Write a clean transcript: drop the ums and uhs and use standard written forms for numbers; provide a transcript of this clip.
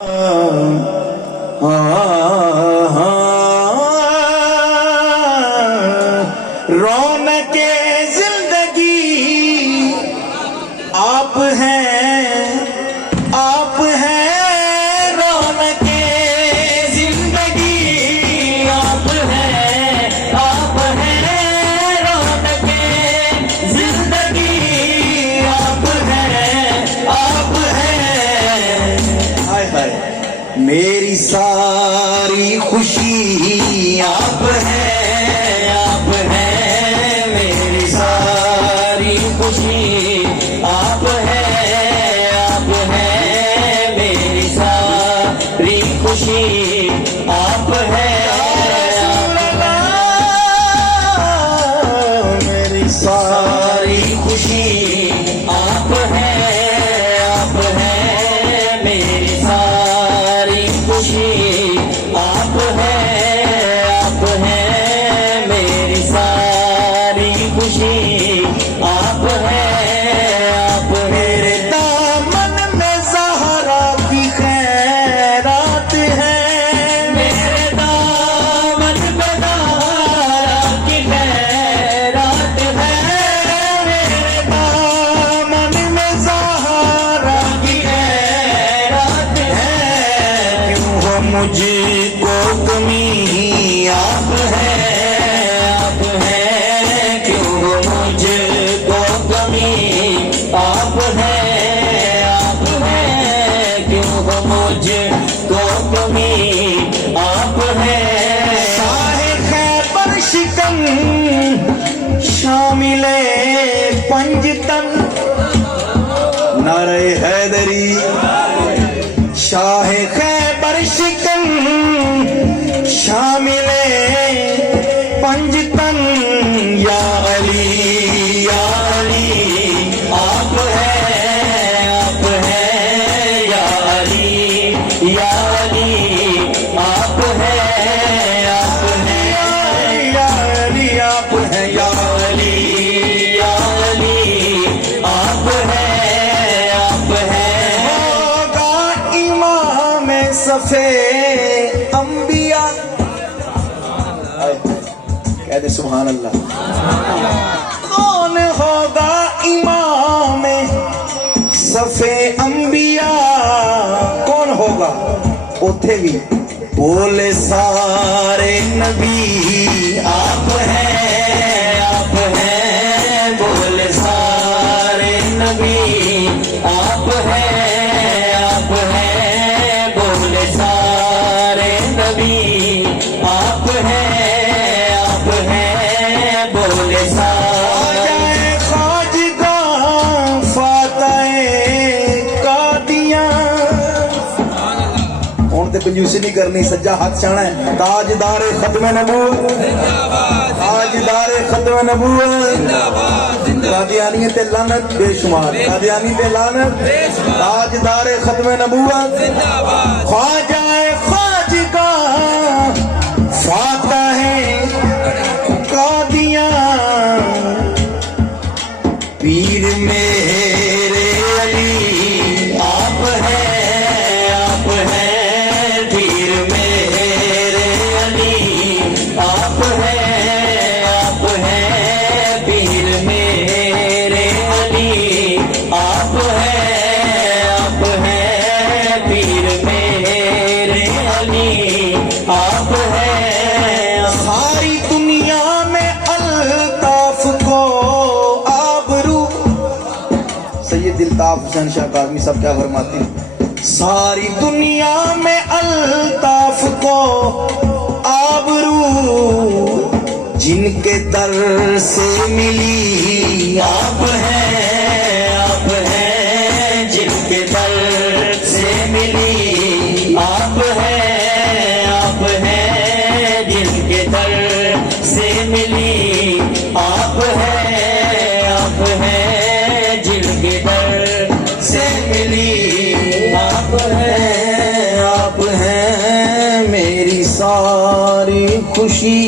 रौनके जिंदगी आप हैं, आप हैं। रौनके जिंदगी आप हैं, आप हैं। रौनके जिंदगी आप हैं, आप हैं। हाय हाय मेरी सारी खुशी आप हैं, आप हैं। मेरी सारी खुशी आप हैं, आप हैं। मेरी सारी खुशी आप हैं, मेरी सारी खुशी आप हैं, आप हैं। मेरी सारी खुशी आप हैं, आप हैं। मेरी सारी खुशी आप हैं, आप। मेरे दामन में ज़हरा की खैरात है, मेरे दामन में ज़हरा की खैरात है। मेरे दामन में ज़हरा की खैरात है। क्यों हो मुझको कमी आप हैं, आप हैं। क्यों हो मुझको कमी आप हैं, आप हैं। क्यों हो मुझको कमी आप हैं। शाहे खैबर शिकन शामिले पंजतन, नारे हैदरी। शाहे खैबर शिकन शामिले पंजतन, या अली, या अली। आप हैं, आप हैं। या अली, या अली। आप हैं, आप हैं। या अली, आप हैं। या अली, या अली। आप हैं, आप हैं। होगा इमाम सफे अंबिया, कहते सुभान अल्लाह। कौन होगा इमाम सफे अंबिया, कौन होगा? उथे भी बोले सारे नबी आप हैं, आप हैं। बोले सारे नबी आप हैं, आप हैं। बोले सारे नबी आप हैं, आप हैं। बोले सारे खाजगा फातह कादियां। ਹੁਣ ਤੇ ਕੰਜੂਸੀ नहीं करनी, सज्जा हाथ छाना है। ताजदार खत्म नबूवत जिंदाबाद, ताजदार खत्म नबूवत। कादियानी ते लानत बेशुमार, कादियानी ते लानत बेशुमार। ताजदार खत्म नबूवत जिंदाबाद। ख्वाजा खाजगा फातह कादियां, पीर मेरे अली आप हैं, आप हैं। पीर मेरे अली आप हैं, आप हैं। पीर मेरे अली आप हैं, आप हैं। पीर मेरे अली आप हैं। सारी दुनिया में अल्ताफ को आबरू, सैयद दिलताफ हुसैन शाह काज़मी सब क्या फरमाते हैं? सारी दुनिया में अल्ताफ को आबरू, जिनके दर से मिली आप हैं, आप हैं। जिनके दर से मिली आप हैं, आप हैं। जिनके दर से मिली आप हैं, आप हैं। जिनके दर से मिली आप हैं, आप हैं। मेरी सारी खुशी